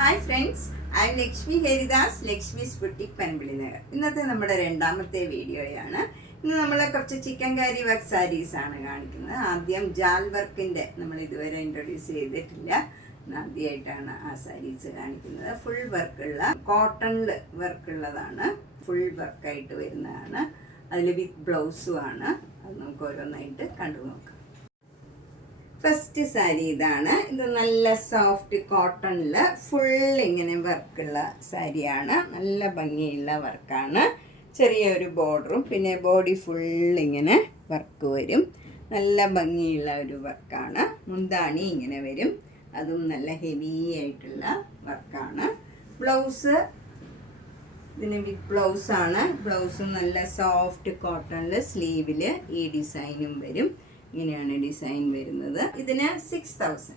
Hi friends, I'm Lakshmi Haridas, Lakshmi's boutique Panampilly Nagar. ഇന്നത്തെ നമ്മുടെ രണ്ടാമത്തെ വീഡിയോയാണ്. ഇന്ന് നമ്മൾ കുറച്ച് ചിക്കൻ കാരി വർക്ക് സാരീസ് ആണ് കാണിക്കുന്നത്. ആദ്യം ജാൽ വർക്കിൻ്റെ നമ്മൾ ഇതുവരെ ഇൻട്രൊഡ്യൂസ് ചെയ്തിട്ടില്ല. ആദ്യമായിട്ടാണ് ആ സാരീസ് കാണിക്കുന്നത്. ഫുൾ വർക്കുള്ള കോട്ടണിൽ വർക്കുള്ളതാണ്. ഫുൾ വർക്കായിട്ട് വരുന്നതാണ്. അതിൽ വിത്ത് ബ്ലൗസും ആണ്. അത് നമുക്ക് ഓരോന്നായിട്ട് കണ്ടു നോക്കാം. ഫസ്റ്റ് സാരി ഇതാണ്. ഇത് നല്ല സോഫ്റ്റ് കോട്ടണിൽ ഫുൾ ഇങ്ങനെ വർക്കുള്ള സാരിയാണ്. നല്ല ഭംഗിയുള്ള വർക്കാണ്. ചെറിയൊരു ബോർഡറും പിന്നെ ബോഡി ഫുൾ ഇങ്ങനെ വർക്ക് വരും. നല്ല ഭംഗിയുള്ള ഒരു വർക്കാണ്. മുന്താണി ഇങ്ങനെ വരും. അതും നല്ല ഹെവി ആയിട്ടുള്ള വർക്കാണ്. ബ്ലൗസ് ഇതിന് വിത്ത് ബ്ലൗസാണ്. ബ്ലൗസും നല്ല സോഫ്റ്റ് കോട്ടണിൽ സ്ലീവിൽ ഈ ഡിസൈനും വരും. ഇങ്ങനെയാണ് ഡിസൈൻ വരുന്നത്. ഇതിന് 6000.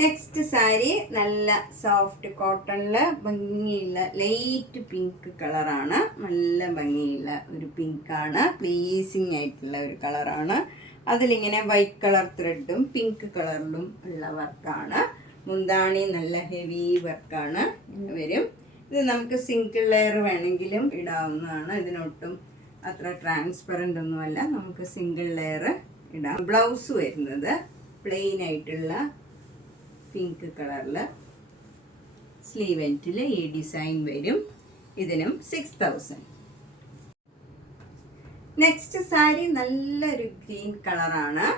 നെക്സ്റ്റ് സാരി നല്ല സോഫ്റ്റ് കോട്ടണിൽ ഭംഗിയുള്ള ലൈറ്റ് പിങ്ക് കളറാണ്. നല്ല ഭംഗിയുള്ള ഒരു പിങ്കാണ്. പ്ലീസിങ് ആയിട്ടുള്ള ഒരു കളറാണ്. അതിലിങ്ങനെ വൈറ്റ് കളർ ത്രെഡും പിങ്ക് കളറിലും ഉള്ള വർക്കാണ്. മുന്താണി നല്ല ഹെവി വർക്കാണ്. ഇങ്ങനെ വരും. ഇത് നമുക്ക് സിംഗിൾ ലെയർ വേണമെങ്കിലും ഇടാവുന്നതാണ്. ഇതിനൊട്ടും അത്ര ട്രാൻസ്പെറൻ്റ് ഒന്നുമല്ല. നമുക്ക് സിംഗിൾ ലെയർ ഇടാം. ബ്ലൗസ് വരുന്നത് പ്ലെയിൻ ആയിട്ടുള്ള പിങ്ക് കളറിൽ സ്ലീവ് എൻഡിൽ ഈ ഡിസൈൻ വരും. ഇതിനും 6000. നെക്സ്റ്റ് സാരി നല്ലൊരു ഗ്രീൻ കളറാണ്.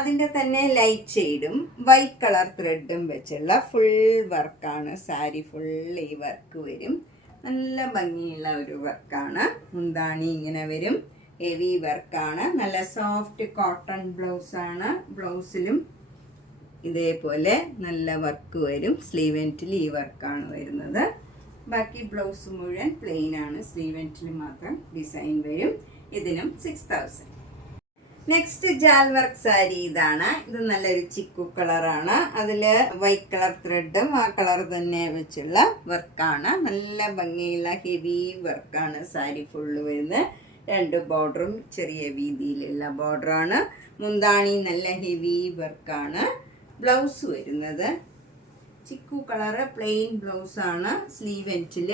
അതിൻ്റെ തന്നെ ലൈറ്റ് ഷെയ്ഡും വൈറ്റ് കളർ ത്രെഡും വെച്ചുള്ള ഫുൾ വർക്കാണ്. സാരി ഫുൾ ഈ വർക്ക് വരും. നല്ല ഭംഗിയുള്ള ഒരു വർക്കാണ്. മുന്താണി ഇങ്ങനെ വരും. ഹെവി വർക്കാണ്. നല്ല സോഫ്റ്റ് കോട്ടൺ ബ്ലൗസാണ്. ബ്ലൗസിലും ഇതേപോലെ നല്ല വർക്ക് വരും. സ്ലീവ് എൻഡിൽ ഈ വർക്കാണ് വരുന്നത്. ബാക്കി ബ്ലൗസ് മുഴുവൻ പ്ലെയിൻ ആണ്. സ്ലീവ് എൻഡിൽ മാത്രം ഡിസൈൻ വരും. ഇതിനും 6000. നെക്സ്റ്റ് ജാൽ വർക്ക് സാരി ഇതാണ്. ഇത് നല്ലൊരു ചിക്കു കളറാണ്. അതിൽ വൈറ്റ് കളർ ത്രെഡും ആ കളർ തന്നെ വെച്ചുള്ള വർക്കാണ്. നല്ല ഭംഗിയുള്ള ഹെവി വർക്കാണ് സാരി ഫുള്ള് വരുന്നത്. 2 ബോർഡറും ചെറിയ വീതിയിലുള്ള ബോർഡറാണ്. മുന്താണി നല്ല ഹെവി വർക്കാണ്. ബ്ലൗസ് വരുന്നത് ചിക്കു കളറ് പ്ലെയിൻ ബ്ലൗസാണ്. സ്ലീവ് എൻഡിൽ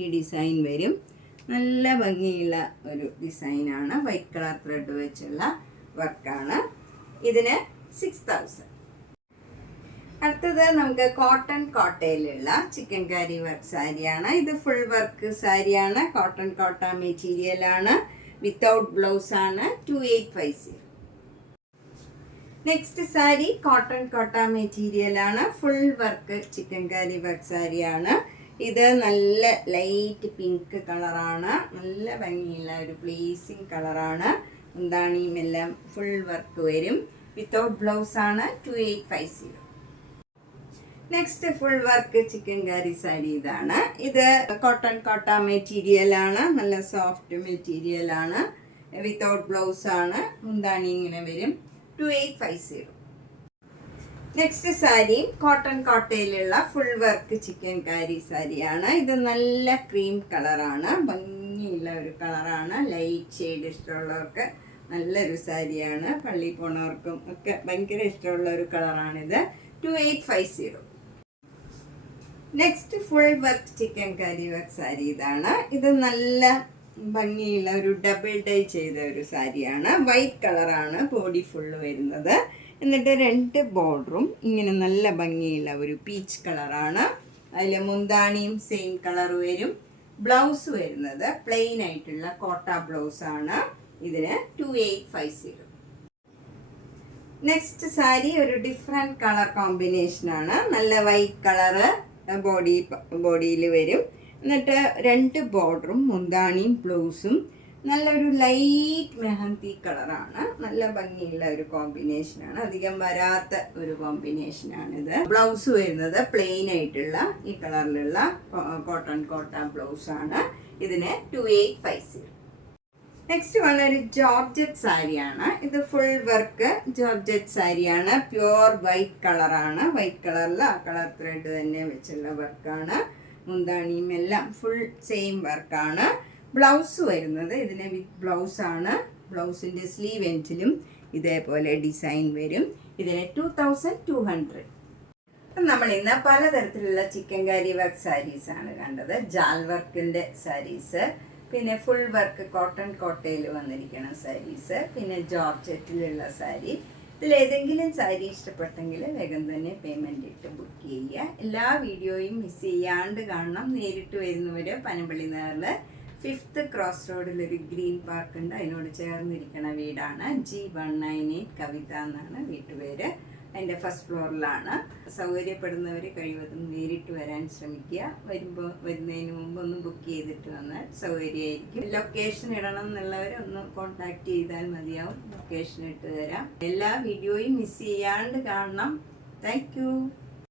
ഈ ഡിസൈൻ വരും. നല്ല ഭംഗിയുള്ള ഒരു ഡിസൈനാണ്. വൈറ്റ് കളർ ത്രെഡ് വെച്ചുള്ള വർക്കാണ്. ഇതിന് 6000. അടുത്തത് നമുക്ക് കോട്ടൺ കോട്ടയിലുള്ള ചിക്കൻ കാരി വർക്ക് സാരിയാണ്. ഇത് ഫുൾ വർക്ക് സാരിയാണ്. കോട്ടൺ കോട്ട മെറ്റീരിയലാണ്. വിത്തൗട്ട് ബ്ലൗസ് ആണ്. 2850. നെക്സ്റ്റ് സാരി കോട്ടൺ കോട്ട മെറ്റീരിയലാണ്. ഫുൾ വർക്ക് ചിക്കൻ കാരി വർക്ക് സാരിയാണ്. ഇത് നല്ല ലൈറ്റ് പിങ്ക് കളറാണ്. നല്ല ഭംഗിയുള്ള ഒരു പ്ലീസിങ് കളറാണ്. മുന്താണിയും എല്ലാം ഫുൾ വർക്ക് വരും. വിത്തൗട്ട് ബ്ലൗസ് ആണ്. 2850. നെക്സ്റ്റ് ഫുൾ വർക്ക് ചിക്കൻ കാരി സാരി ഇതാണ്. ഇത് കോട്ടൺ കോട്ട മെറ്റീരിയലാണ്. നല്ല സോഫ്റ്റ് മെറ്റീരിയലാണ്. വിത്തൗട്ട് ബ്ലൗസ് ആണ്. മുന്താണി ഇങ്ങനെ വരും. 2850. നെക്സ്റ്റ് സാരി കോട്ടൺ കോട്ടയിലുള്ള ഫുൾ വർക്ക് ചിക്കൻ കാരി സാരിയാണ്. ഇത് നല്ല ക്രീം കളറാണ്. ഭംഗിയുള്ള ഒരു കളറാണ്. ലൈറ്റ് ഷെയ്ഡ് ഇഷ്ടമുള്ളവർക്ക് നല്ലൊരു സാരിയാണ്. പള്ളി പോണവർക്കും ഒക്കെ ഭയങ്കര ഇഷ്ടമുള്ള ഒരു കളറാണിത്. 2850. നെക്സ്റ്റ് ഫുൾ വർക്ക് ചിക്കൻ കാരി വർക്ക് സാരി ഇതാണ്. ഇത് നല്ല ഭംഗിയുള്ള ഒരു ഡബിൾ ഡൈ ചെയ്ത ഒരു സാരിയാണ്. വൈറ്റ് കളറാണ് ബോഡി ഫുള്ള് വരുന്നത്. എന്നിട്ട് 2 ബോർഡറും ഇങ്ങനെ നല്ല ഭംഗിയുള്ള ഒരു പീച്ച് കളറാണ്. അതിൽ മുന്താണിയും സെയിം കളർ വരും. ബ്ലൗസ് വരുന്നത് പ്ലെയിൻ ആയിട്ടുള്ള കോട്ട ബ്ലൗസാണ്. ഇതിന് 2850. നെക്സ്റ്റ് സാരി ഒരു ഡിഫറെൻറ്റ് കളർ കോമ്പിനേഷനാണ്. നല്ല വൈറ്റ് കളറ് ബോഡിയിൽ വരും. എന്നിട്ട് 2 ബോർഡറും മുന്താണിയും ബ്ലൗസും നല്ലൊരു ലൈറ്റ് മെഹന്തി കളറാണ്. നല്ല ഭംഗിയുള്ള ഒരു കോമ്പിനേഷനാണ്. അധികം വരാത്ത ഒരു കോമ്പിനേഷനാണിത്. ബ്ലൗസ് വരുന്നത് പ്ലെയിൻ ആയിട്ടുള്ള ഈ കളറിലുള്ള കോട്ടൺ കോട്ട ബ്ലൗസാണ്. ഇതിന് 2850. നെക്സ്റ്റ് ഒരു ജോർജറ്റ് സാരിയാണ്. ഇത് ഫുൾ വർക്ക് ജോർജറ്റ് സാരിയാണ്. പ്യുവർ വൈറ്റ് കളറാണ്. വൈറ്റ് കളറിൽ ആ കളർ ത്രെഡ് തന്നെ വെച്ചുള്ള വർക്കാണ്. മുന്താണിയും എല്ലാം ഫുൾ സെയിം വർക്കാണ്. ബ്ലൗസ് വരുന്നത് ഇതിന് വിത്ത് ബ്ലൗസാണ്. ബ്ലൗസിൻ്റെ സ്ലീവ് എൻഡിലും ഇതേപോലെ ഡിസൈൻ വരും. ഇതിന് 2200. നമ്മൾ ഇന്ന് പലതരത്തിലുള്ള ചിക്കൻ കാരി വർക്ക് സാരീസ് ആണ് കണ്ടത്. ജാൽ വർക്കിന്റെ സാരീസ്, പിന്നെ ഫുൾ വർക്ക് കോട്ടൺ കോട്ടയിൽ വന്നിരിക്കുന്ന സാരീസ്, പിന്നെ ജോർജറ്റിലുള്ള സാരി. ഇതിലേതെങ്കിലും സാരി ഇഷ്ടപ്പെട്ടെങ്കിൽ വേഗം തന്നെ പേയ്മെന്റ് ഇട്ട് ബുക്ക് ചെയ്യുക. എല്ലാ വീഡിയോയും മിസ് ചെയ്യാണ്ട് കാണണം. നേരിട്ട് വരുന്നവര് പനമ്പള്ളി നഗറില് 5th ക്രോസ് റോഡിൽ ഒരു ഗ്രീൻ പാർക്ക് ഉണ്ട്, അതിനോട് ചേർന്നിരിക്കുന്ന വീടാണ്. G198 കവിത എന്നാണ് വീട്ടുപേര്. അതിൻ്റെ ഫസ്റ്റ് ഫ്ലോറിലാണ്. സൗകര്യപ്പെടുന്നവർ കഴിവതും നേരിട്ട് വരാൻ ശ്രമിക്കുക. വരുന്നതിന് മുമ്പ് ഒന്ന് ബുക്ക് ചെയ്തിട്ട് വന്നാൽ സൗകര്യമായിരിക്കും. ലൊക്കേഷൻ ഇടണം എന്നുള്ളവർ ഒന്ന് കോൺടാക്ട് ചെയ്താൽ മതിയാവും. ലൊക്കേഷൻ ഇട്ട് തരാം. എല്ലാ വീഡിയോയും മിസ് ചെയ്യാണ്ട് കാണണം. താങ്ക്